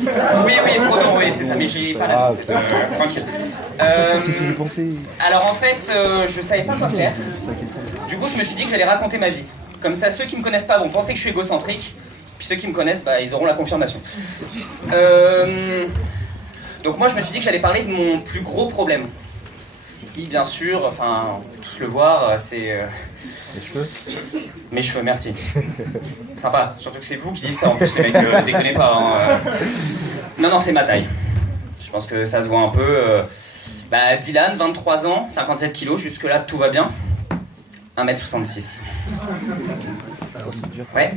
Oui, Frodon, oui, c'est ça, mais j'ai pas la tête, tranquille. C'est ça qui me faisait penser. Alors en fait, je savais pas quoi faire. Du coup, je me suis dit que j'allais raconter ma vie. Comme ça, ceux qui me connaissent pas vont penser que je suis égocentrique, puis ceux qui me connaissent, bah, ils auront la confirmation. Donc moi, je me suis dit que j'allais parler de mon plus gros problème. Qui, bien sûr, enfin, tous le voir, c'est... Les cheveux. Mes cheveux, merci. Sympa, surtout que c'est vous qui dites ça en plus, les mecs, déconnez pas. Hein. Non, c'est ma taille. Je pense que ça se voit un peu. Dylan, 23 ans, 57 kilos, jusque-là tout va bien. 1m66. Ouais,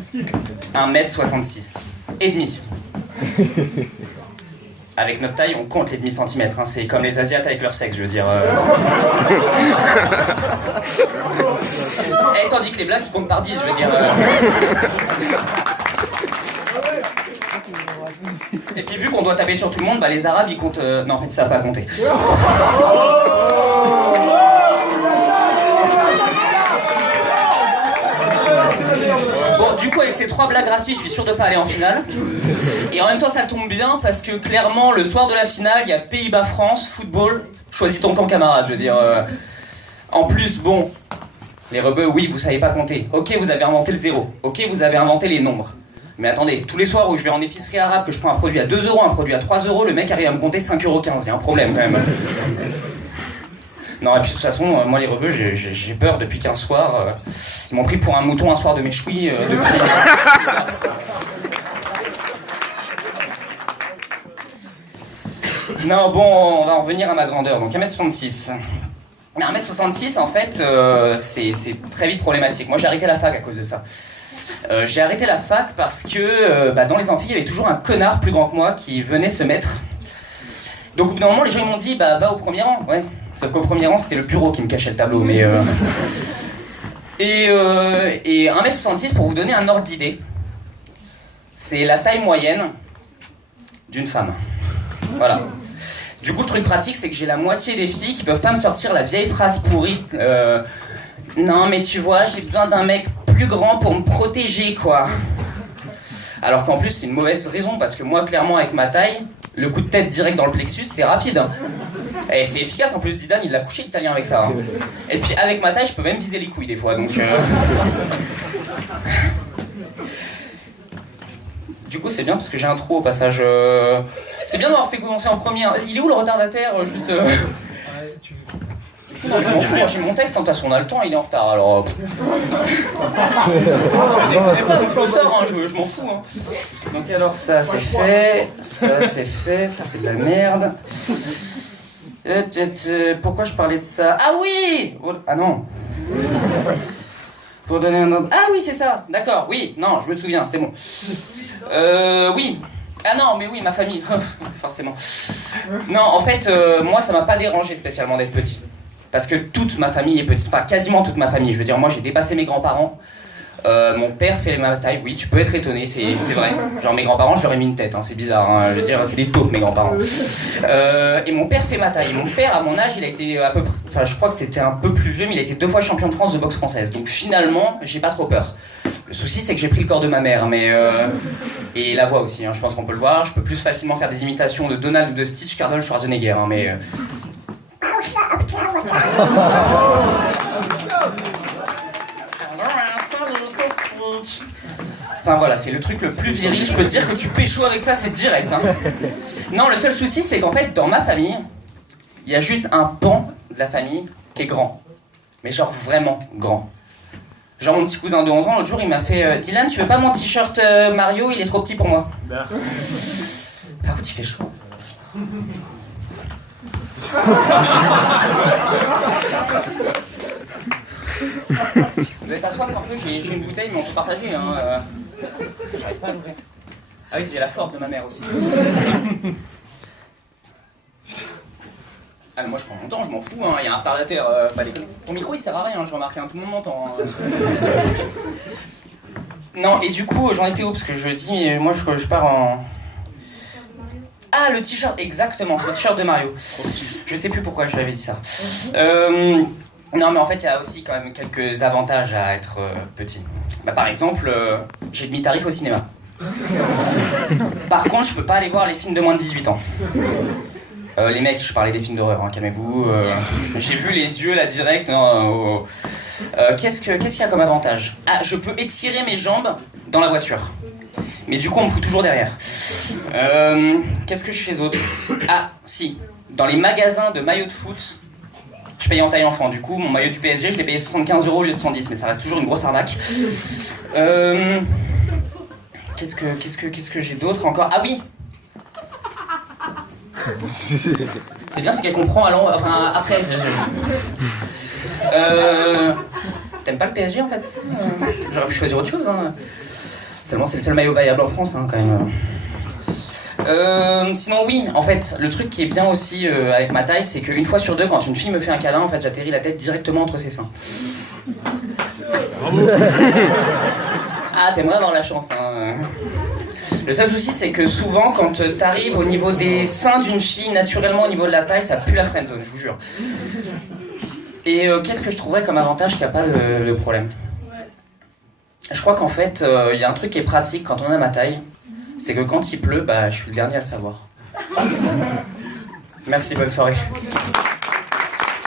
1m66. Et demi. Avec notre taille, on compte les demi-centimètres, hein. C'est comme les Asiates avec leur sexe, je veux dire. Et tandis que les Blacks, ils comptent par 10, je veux dire. Et puis vu qu'on doit taper sur tout le monde, les Arabes, ils comptent... Non, en fait, ça va pas compter. Bon, du coup, avec ces 3 blagues racistes, je suis sûr de pas aller en finale. Et en même temps, ça tombe bien parce que clairement, le soir de la finale, il y a Pays-Bas-France, football. Choisis ton camp, camarade, je veux dire. En plus, bon, les rebeux, oui, vous savez pas compter. Ok, vous avez inventé le zéro. Ok, vous avez inventé les nombres. Mais attendez, tous les soirs où je vais en épicerie arabe, que je prends un produit à 2 euros, un produit à 3 euros, le mec arrive à me compter 5,15 €. Il y a un problème quand même. Non, et puis de toute façon, moi les rebeux, j'ai peur depuis qu'un soir, ils m'ont pris pour un mouton un soir de mes chouilles. Non, bon, on va en revenir à ma grandeur, donc 1m66. 1m66, en fait, c'est très vite problématique. Moi, j'ai arrêté la fac à cause de ça. J'ai arrêté la fac parce que dans les amphis, il y avait toujours un connard plus grand que moi qui venait se mettre. Donc au bout d'un moment, les gens ils m'ont dit, va au premier rang, ouais. Sauf qu'au premier rang, c'était le bureau qui me cachait le tableau, mais... Et 1m66, pour vous donner un ordre d'idée, c'est la taille moyenne d'une femme. Voilà. Du coup, le truc pratique, c'est que j'ai la moitié des filles qui peuvent pas me sortir la vieille phrase pourrie. Non, mais tu vois, j'ai besoin d'un mec plus grand pour me protéger, quoi. Alors qu'en plus, c'est une mauvaise raison, parce que moi, clairement, avec ma taille, le coup de tête direct dans le plexus, c'est rapide. Hein. Et c'est efficace, en plus, Zidane, il l'a couché l'italien avec ça. Hein. Et puis, avec ma taille, je peux même viser les couilles, des fois, donc... Du coup, c'est bien, parce que j'ai un trou au passage. C'est bien d'avoir fait commencer en premier. Il est où le retardataire, juste... Non, je m'en fous, moi j'ai mon texte, de toute façon on a le temps, il est en retard, alors... Déconnez pas, donc je le sors, hein, je m'en fous. Hein. Donc alors ça c'est fait, ça c'est de la merde. Pourquoi je parlais de ça? Ah oui! Ah non. Pour donner un autre... Ah oui, c'est ça, d'accord, oui, non, je me souviens, c'est bon. Oui. Ah non, mais oui, ma famille, forcément. Non, en fait, moi ça m'a pas dérangé spécialement d'être petit. Parce que toute ma famille est petite, enfin quasiment toute ma famille. Je veux dire, moi j'ai dépassé mes grands-parents. Mon père fait ma taille, oui, tu peux être étonné, c'est vrai. Genre mes grands-parents, je leur ai mis une tête, hein, c'est bizarre. Hein, je veux dire, c'est des taupes mes grands-parents. Et mon père fait ma taille. Mon père, à mon âge, il a été à peu près, enfin je crois que c'était un peu plus vieux, mais il a été 2 fois champion de France de boxe française. Donc finalement, j'ai pas trop peur. Le souci, c'est que j'ai pris le corps de ma mère, mais... Et la voix aussi, hein, je pense qu'on peut le voir. Je peux plus facilement faire des imitations de Donald ou de Stitch qu'Arnold Schwarzenegger, hein, mais... Enfin voilà, c'est le truc le plus viril, je peux te dire que tu pécho avec ça, c'est direct. Hein. Non, le seul souci, c'est qu'en fait, dans ma famille, il y a juste un pan de la famille qui est grand. Mais genre vraiment grand. Genre mon petit cousin de 11 ans, l'autre jour, il m'a fait Dylan, tu veux pas mon t-shirt Mario, il est trop petit pour moi. Par contre, il fait chaud. Vous avez pas soif un peu, j'ai une bouteille mais on peut partager hein. J'arrive pas à l'ouvrir. Ah oui, j'ai la force de ma mère aussi. Ah mais moi je prends mon temps, je m'en fous, hein. Y a un retardataire, pas déconner. Ton micro il sert à rien, j'ai remarqué, hein. Tout le monde m'entend. Hein. Non, et du coup j'en étais où parce que je dis, moi je pars en... Ah, le t-shirt, exactement, le t-shirt de Mario. Je sais plus pourquoi je lui avais dit ça. Non, mais en fait, il y a aussi quand même quelques avantages à être petit. Par exemple, j'ai demi-tarif au cinéma. Par contre, je peux pas aller voir les films de moins de 18 ans. Les mecs, je parlais des films d'horreur, hein, calmez-vous. J'ai vu les yeux là direct. Qu'est-ce qu'il y a comme avantage? Ah, je peux étirer mes jambes dans la voiture. Mais du coup, on me fout toujours derrière. Qu'est-ce que je fais d'autre? Ah, si. Dans les magasins de maillots de foot, je paye en taille enfant. Du coup, mon maillot du PSG, je l'ai payé 75 € au lieu de 110, mais ça reste toujours une grosse arnaque. Qu'est-ce que j'ai d'autre encore? Ah oui! C'est bien, c'est qu'elle comprend enfin, après. T'aimes pas le PSG en fait? J'aurais pu choisir autre chose. Hein. Seulement, c'est le seul maillot variable en France, hein, quand même. Sinon, oui, en fait, le truc qui est bien aussi avec ma taille, c'est qu'une fois sur deux, quand une fille me fait un câlin, en fait, j'atterris la tête directement entre ses seins. Ah, t'aimerais avoir la chance, hein. Le seul souci, c'est que souvent, quand t'arrives au niveau des seins d'une fille, naturellement au niveau de la taille, ça pue la friendzone, je vous jure. Et qu'est-ce que je trouverais comme avantage qu'il n'y a pas de problème? Je crois qu'en fait, il y a un truc qui est pratique quand on a ma taille, c'est que quand il pleut, bah, je suis le dernier à le savoir. Merci, bonne soirée.